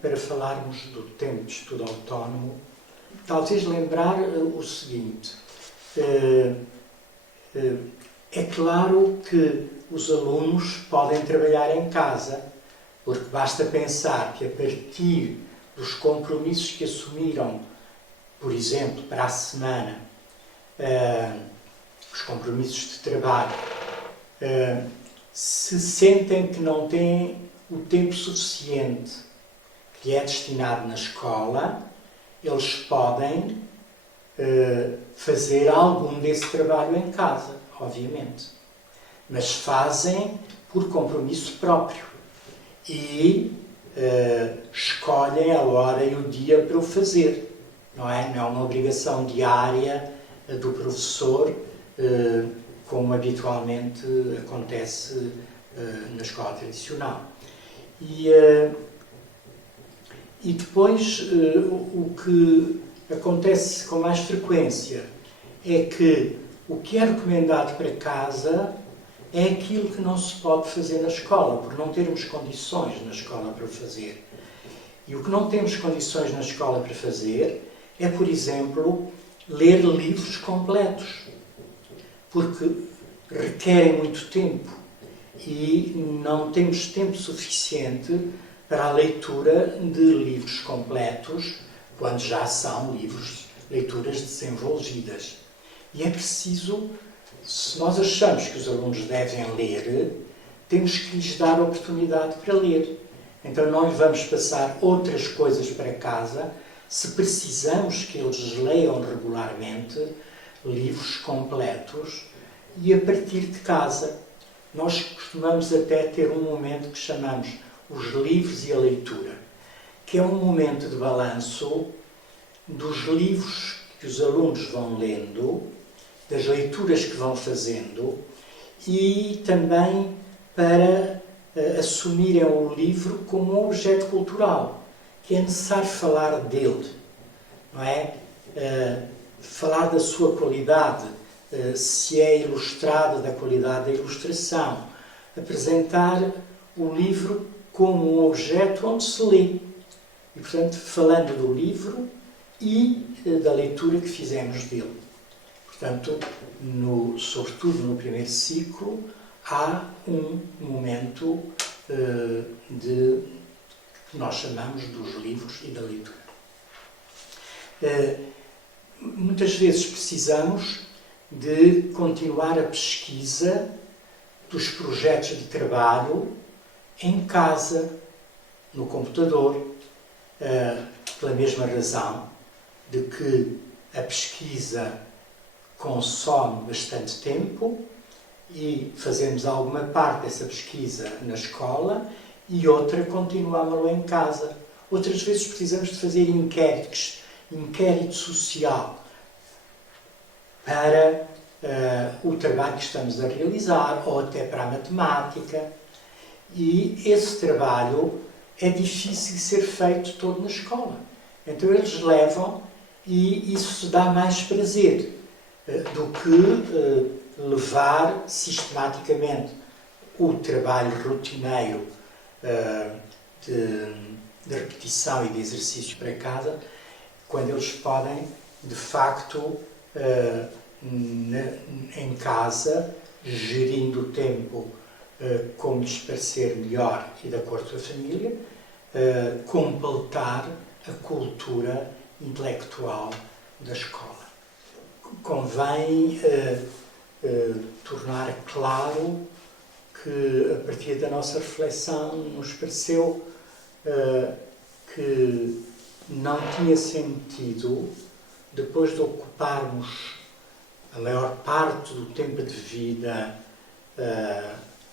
para falarmos do tempo de estudo autónomo, talvez lembrar o seguinte. É claro que os alunos podem trabalhar em casa, porque basta pensar que a partir dos compromissos que assumiram, por exemplo, para a semana, os compromissos de trabalho, se sentem que não têm o tempo suficiente que lhe é destinado na escola, eles podem fazer algum desse trabalho em casa, obviamente. Mas fazem por compromisso próprio e escolhem a hora e o dia para o fazer. Não é uma obrigação diária do professor, como habitualmente acontece na escola tradicional. E depois o que acontece com mais frequência é que o que é recomendado para casa é aquilo que não se pode fazer na escola, por não termos condições na escola para fazer. E o que não temos condições na escola para fazer é, por exemplo, ler livros completos, porque requerem muito tempo e não temos tempo suficiente para a leitura de livros completos, quando já são leituras desenvolvidas. E é preciso, se nós achamos que os alunos devem ler, temos que lhes dar a oportunidade para ler. Então não lhes vamos passar outras coisas para casa se precisamos que eles leiam regularmente livros completos e a partir de casa. Nós costumamos até ter um momento que chamamos os livros e a leitura, que é um momento de balanço dos livros que os alunos vão lendo, das leituras que vão fazendo e também para assumirem o livro como um objeto cultural, que é necessário falar dele, não é? Falar da sua qualidade, se é ilustrado, da qualidade da ilustração, apresentar o livro como um objeto onde se lê. E, portanto, falando do livro e da leitura que fizemos dele. Portanto, sobretudo no primeiro ciclo, há um momento que nós chamamos dos livros e da leitura. Muitas vezes precisamos de continuar a pesquisa dos projetos de trabalho em casa, no computador, pela mesma razão de que a pesquisa consome bastante tempo e fazemos alguma parte dessa pesquisa na escola e outra continuamos-la em casa. Outras vezes precisamos de fazer inquérito social para o trabalho que estamos a realizar ou até para a matemática. E esse trabalho é difícil de ser feito todo na escola. Então eles levam e isso dá mais prazer do que levar sistematicamente o trabalho rotineiro de repetição e de exercícios para casa, quando eles podem, de facto, em casa, gerindo o tempo como lhes parecer melhor e de acordo com a família, completar a cultura intelectual da escola. Convém tornar claro que, a partir da nossa reflexão, nos pareceu que não tinha sentido, depois de ocuparmos a maior parte do tempo de vida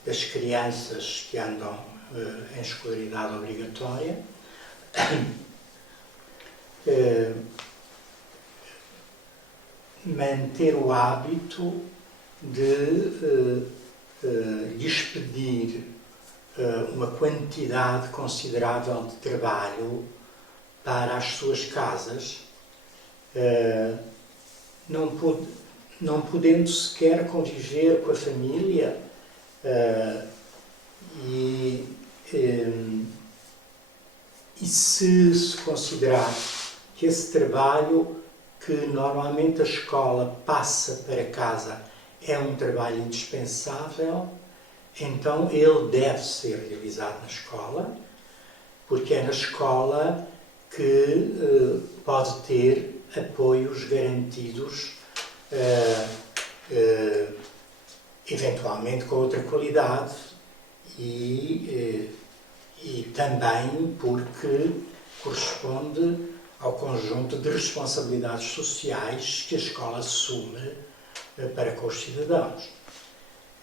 das crianças que andam em escolaridade obrigatória, manter o hábito de lhes pedir uma quantidade considerável de trabalho para as suas casas, não podendo sequer conviver com a família E se considerar que esse trabalho que normalmente a escola passa para casa é um trabalho indispensável, então ele deve ser realizado na escola, porque é na escola que pode ter apoios garantidos, eventualmente com outra qualidade, e também porque corresponde ao conjunto de responsabilidades sociais que a escola assume para com os cidadãos.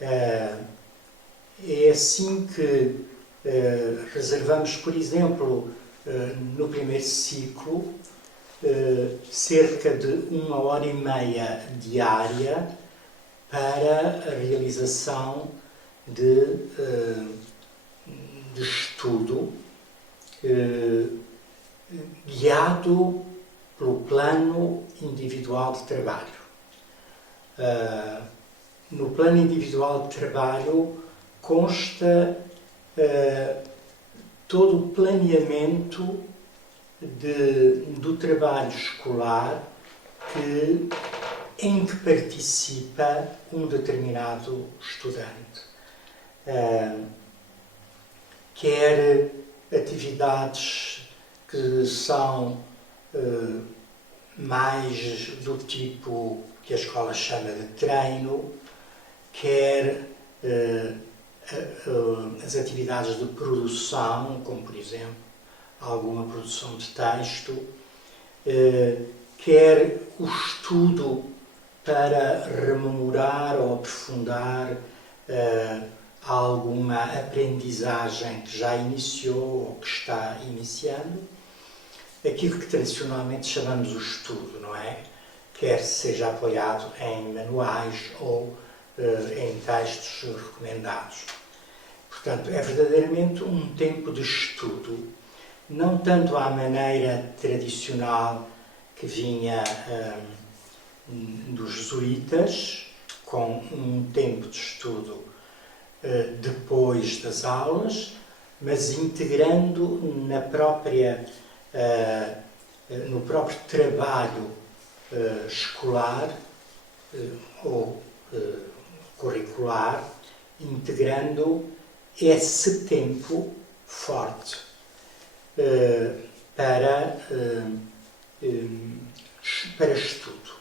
É assim que reservamos, por exemplo, no primeiro ciclo, cerca de 1h30 diária para a realização de estudo guiado pelo plano individual de trabalho. No plano individual de trabalho consta todo o planeamento do trabalho escolar em que participa um determinado estudante. Quer atividades que são mais do tipo que a escola chama de treino, quer as atividades de produção, como por exemplo alguma produção de texto, quer o estudo para rememorar ou aprofundar alguma aprendizagem que já iniciou ou que está iniciando, aquilo que tradicionalmente chamamos o estudo, não é? Quer seja apoiado em manuais ou em textos recomendados. Portanto, é verdadeiramente um tempo de estudo, não tanto à maneira tradicional que vinha dos jesuítas, com um tempo de estudo depois das aulas, mas integrando no próprio trabalho escolar ou curricular, integrando esse tempo forte para estudo.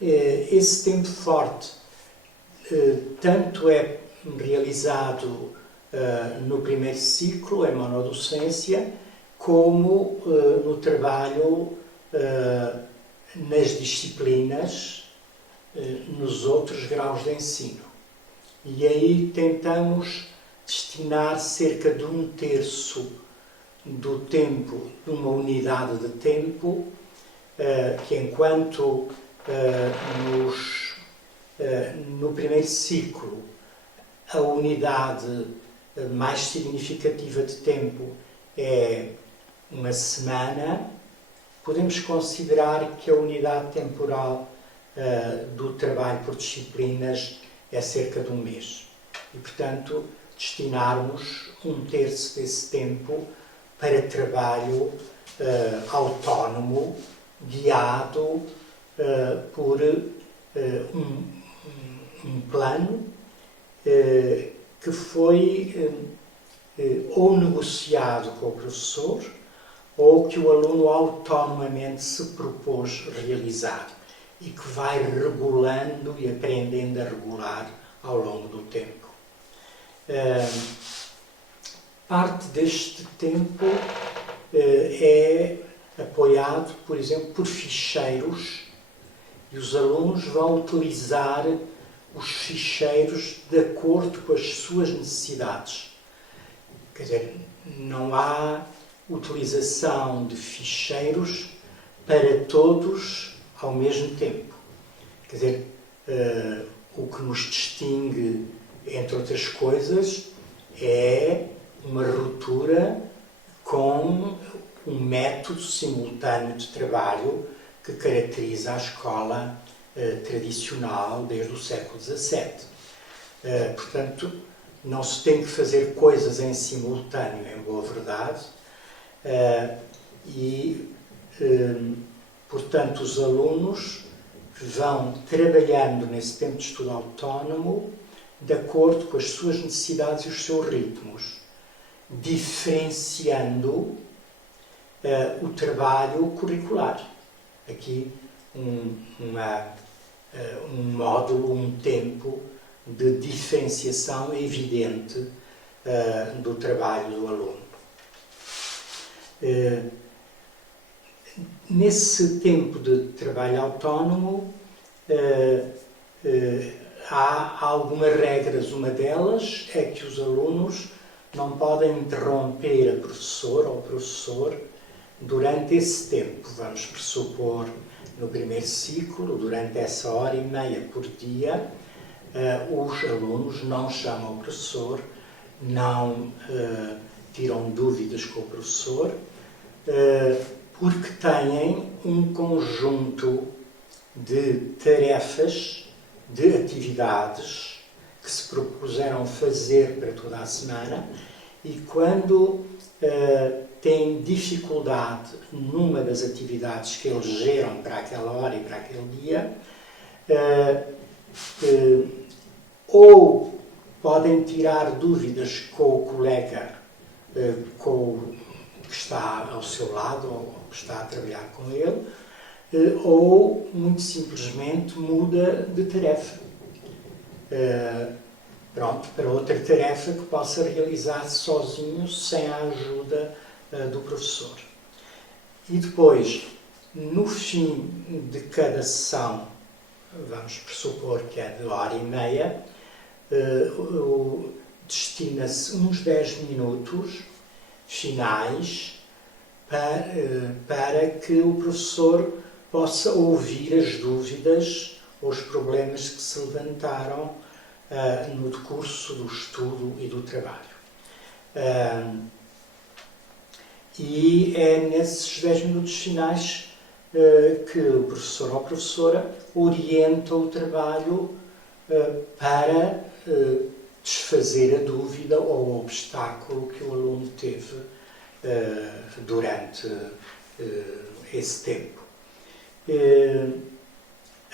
Esse tempo forte tanto é realizado no primeiro ciclo, em monodocência, como no trabalho nas disciplinas, nos outros graus de ensino. E aí tentamos destinar cerca de 1/3 do tempo, de uma unidade de tempo, que enquanto no primeiro ciclo a unidade mais significativa de tempo é uma semana, podemos considerar que a unidade temporal do trabalho por disciplinas é cerca de 1 mês. E, portanto, destinarmos 1/3 desse tempo para trabalho autónomo, guiado por um plano que foi ou negociado com o professor ou que o aluno autonomamente se propôs realizar e que vai regulando e aprendendo a regular ao longo do tempo. Parte deste tempo é apoiado, por exemplo, por ficheiros, e os alunos vão utilizar os ficheiros de acordo com as suas necessidades. Quer dizer, não há utilização de ficheiros para todos ao mesmo tempo. Quer dizer, o que nos distingue, entre outras coisas, é uma ruptura com um método simultâneo de trabalho que caracteriza a escola tradicional desde o século XVII. Portanto, não se tem que fazer coisas em simultâneo, em boa verdade, Portanto, os alunos vão trabalhando nesse tempo de estudo autónomo de acordo com as suas necessidades e os seus ritmos, diferenciando o trabalho curricular. Aqui um módulo, um tempo de diferenciação evidente do trabalho do aluno. Nesse tempo de trabalho autónomo, há algumas regras. Uma delas é que os alunos não podem interromper a professora ou o professor durante esse tempo. Vamos pressupor, no primeiro ciclo, durante essa hora e meia por dia, os alunos não chamam o professor, não tiram dúvidas com o professor, porque têm um conjunto de tarefas, de atividades que se propuseram fazer para toda a semana, e quando têm dificuldade numa das atividades que eles geram para aquela hora e para aquele dia, ou podem tirar dúvidas com o colega que está ao seu lado ou que está a trabalhar com ele, ou muito simplesmente muda de tarefa para outra tarefa que possa realizar sozinho, sem a ajuda do professor. E depois, no fim de cada sessão, vamos pressupor que é de hora e meia, destina-se uns 10 minutos finais para que o professor possa ouvir as dúvidas ou os problemas que se levantaram no decurso do estudo e do trabalho. E é nesses 10 minutos finais que o professor ou a professora orienta o trabalho para desfazer a dúvida ou o obstáculo que o aluno teve durante esse tempo.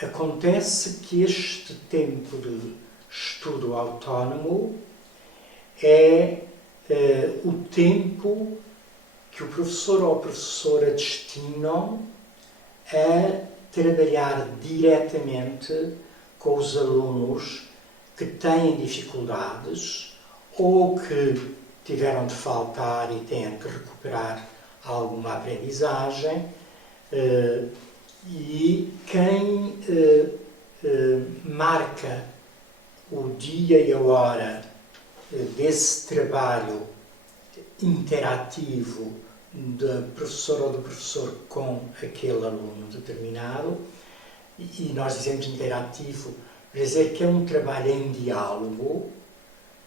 Acontece que este tempo de estudo autónomo é o tempo que o professor ou a professora destinam a trabalhar diretamente com os alunos que têm dificuldades ou que tiveram de faltar e têm que recuperar alguma aprendizagem, e quem marca o dia e a hora desse trabalho interativo da professora ou do professor com aquele aluno determinado, e nós dizemos interativo, quer dizer que é um trabalho em diálogo.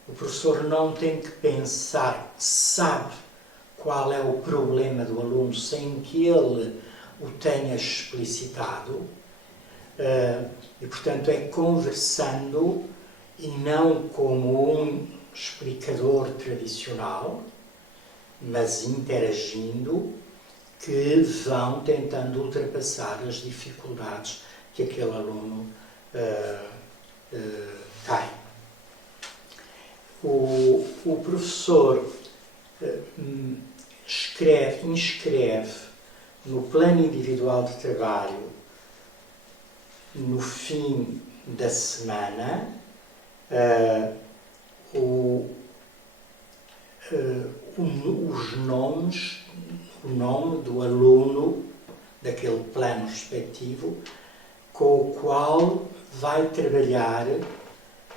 O professor não tem que pensar, sabe qual é o problema do aluno sem que ele o tenha explicitado, e portanto é conversando e não como um explicador tradicional, mas interagindo, que vão tentando ultrapassar as dificuldades que aquele aluno tem. O professor inscreve no plano individual de trabalho, no fim da semana, os nomes, o nome do aluno daquele plano respectivo com o qual vai trabalhar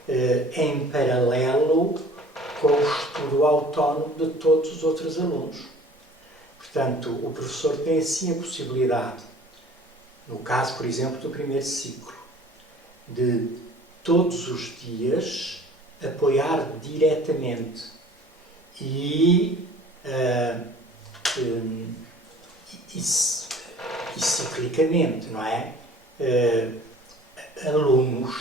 em paralelo com o estudo autónomo de todos os outros alunos. Portanto, o professor tem assim a possibilidade, no caso, por exemplo, do primeiro ciclo, de todos os dias apoiar diretamente e ciclicamente, não é? Alunos.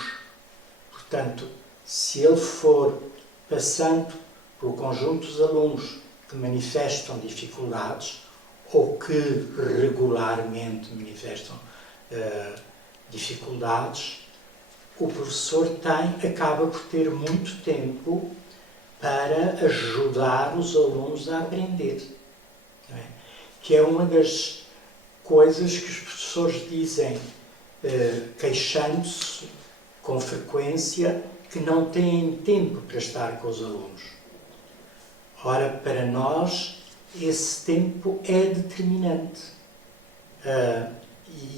Portanto, se ele for passando pelo conjunto dos alunos que manifestam dificuldades ou que regularmente manifestam dificuldades, o professor acaba por ter muito tempo para ajudar os alunos a aprender. Não é? Que é uma das coisas que os professores dizem, queixando-se com frequência, que não têm tempo para estar com os alunos. Ora, para nós, esse tempo é determinante.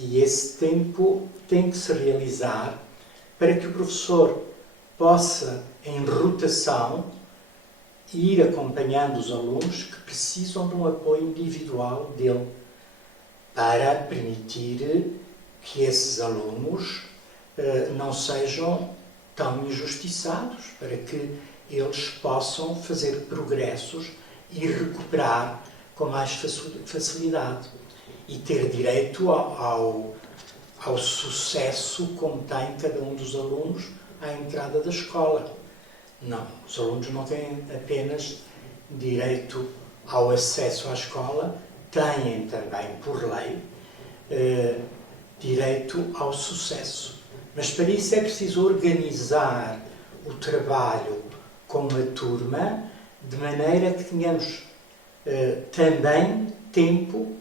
E esse tempo tem que se realizar para que o professor possa, em rotação, ir acompanhando os alunos que precisam de um apoio individual dele, para permitir que esses alunos não sejam tão injustiçados, para que eles possam fazer progressos e recuperar com mais facilidade e ter direito ao sucesso como tem cada um dos alunos à entrada da escola. Não, os alunos não têm apenas direito ao acesso à escola, têm também, por lei, direito ao sucesso. Mas para isso é preciso organizar o trabalho com a turma de maneira que tenhamos também tempo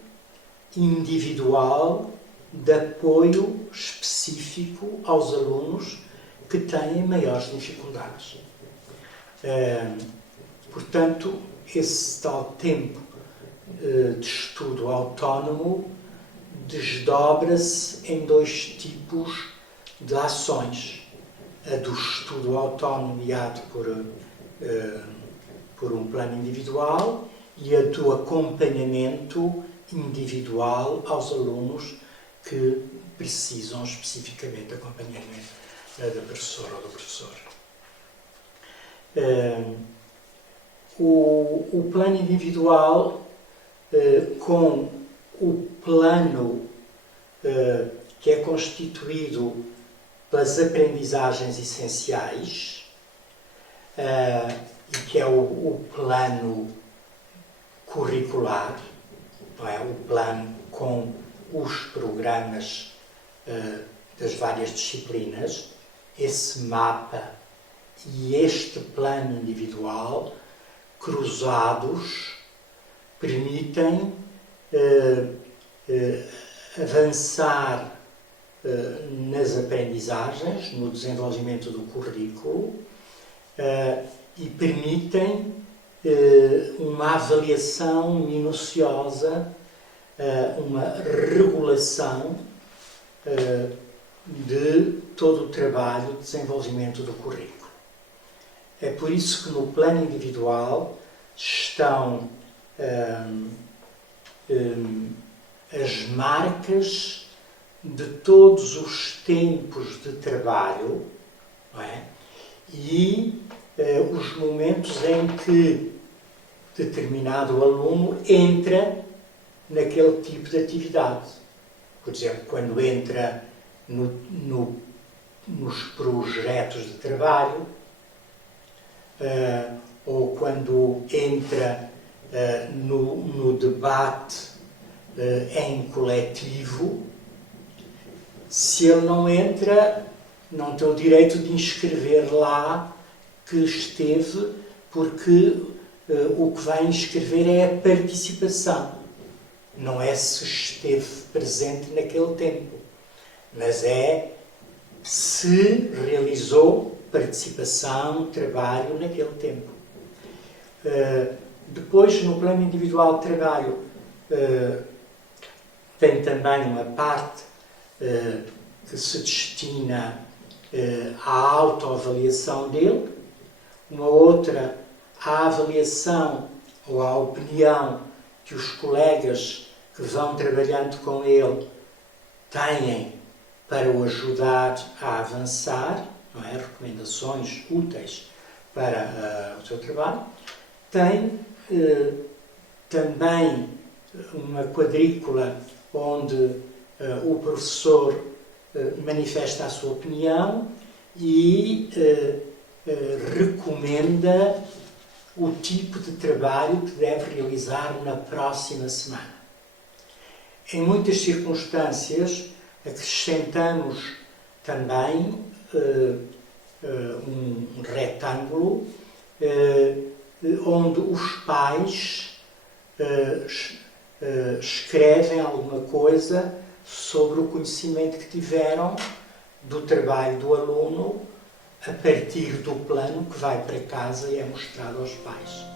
individual de apoio específico aos alunos que têm maiores dificuldades. Portanto, esse tal tempo de estudo autónomo desdobra-se em dois tipos de ações. A do estudo autónomo guiado por um plano individual e a do acompanhamento individual aos alunos que precisam especificamente de acompanhamento da professora ou do professor. O plano individual com o plano que é constituído pelas aprendizagens essenciais e que é o plano curricular, não é? O plano com os programas das várias disciplinas, esse mapa e este plano individual cruzados permitem avançar nas aprendizagens, no desenvolvimento do currículo e permitem uma avaliação minuciosa, uma regulação de todo o trabalho de desenvolvimento do currículo. É por isso que no plano individual estão as marcas de todos os tempos de trabalho, não é? E os momentos em que determinado aluno entra naquele tipo de atividade. Por exemplo, quando entra nos projetos de trabalho, ou quando entra no debate em coletivo. Se ele não entra, não tem o direito de inscrever lá que esteve, porque o que vai inscrever é a participação. Não é se esteve presente naquele tempo, mas é se realizou participação, trabalho naquele tempo. Depois, no plano individual de trabalho, tem também uma parte que se destina à autoavaliação dele, uma outra à avaliação ou à opinião que os colegas que vão trabalhando com ele têm para o ajudar a avançar, não é? Recomendações úteis para o seu trabalho. Tem também uma quadrícula onde o professor manifesta a sua opinião e recomenda o tipo de trabalho que deve realizar na próxima semana. Em muitas circunstâncias, acrescentamos também um retângulo onde os pais escrevem alguma coisa sobre o conhecimento que tiveram do trabalho do aluno a partir do plano que vai para casa e é mostrado aos pais.